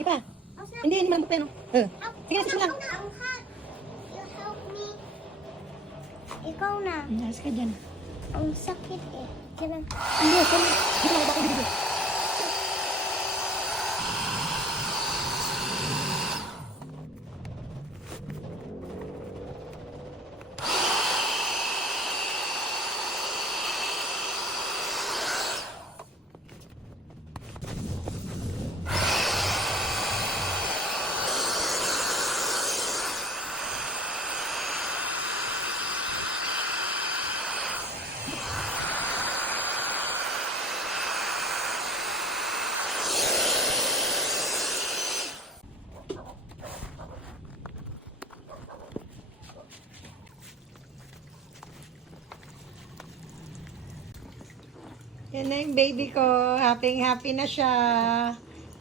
Sige pa. Hindi malambot pa yan. Oh. Sige na, sige lang. You help me. Ikaw na. Nasa ka dyan. Ang sakit eh. Kailan? Hindi, kami. Dito lang ako dito. Yan na yung baby ko. Happy na siya.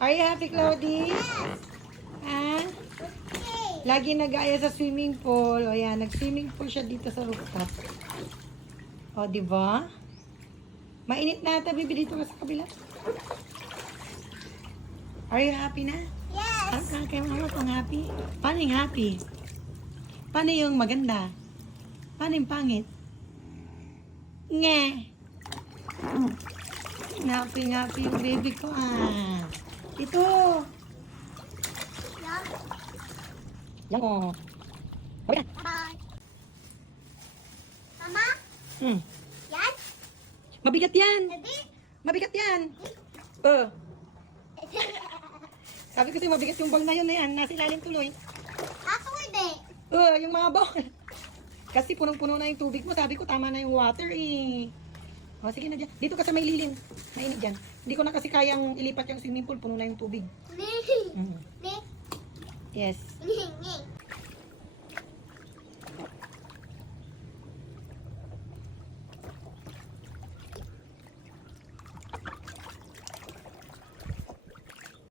Are you happy, Claudie? Ha? Lagi nag-aya sa swimming pool. O yan, nag-swimming pool siya dito sa rooftop. O, di ba? Mainit na ata, baby, dito ka sa kabila. Are you happy na? Yes. Ang kay mama kung happy. Paano yung happy? Paano yung maganda? Paano yung pangit? Nge. Happy yung baby ko ah. Ito. Yan o. Sabi na. Bye. Mama? Hmm. Yan? Mabigat yan. Baby? Mabigat yan. Sabi ko sa'yo, mabigat yung ball na yun na yan. Nasa ilalim tuloy. Ako hindi. Yung mga ball. Kasi punong-puno na yung tubig mo. Sabi ko, tama na yung water eh. O, sige na dyan. Dito ka sa may lilim. Mainit dyan. Hindi ko na kasi kayang ilipat yung swimming pool. Puno na yung tubig. Ni. Mm. Ni. Yes. Ni.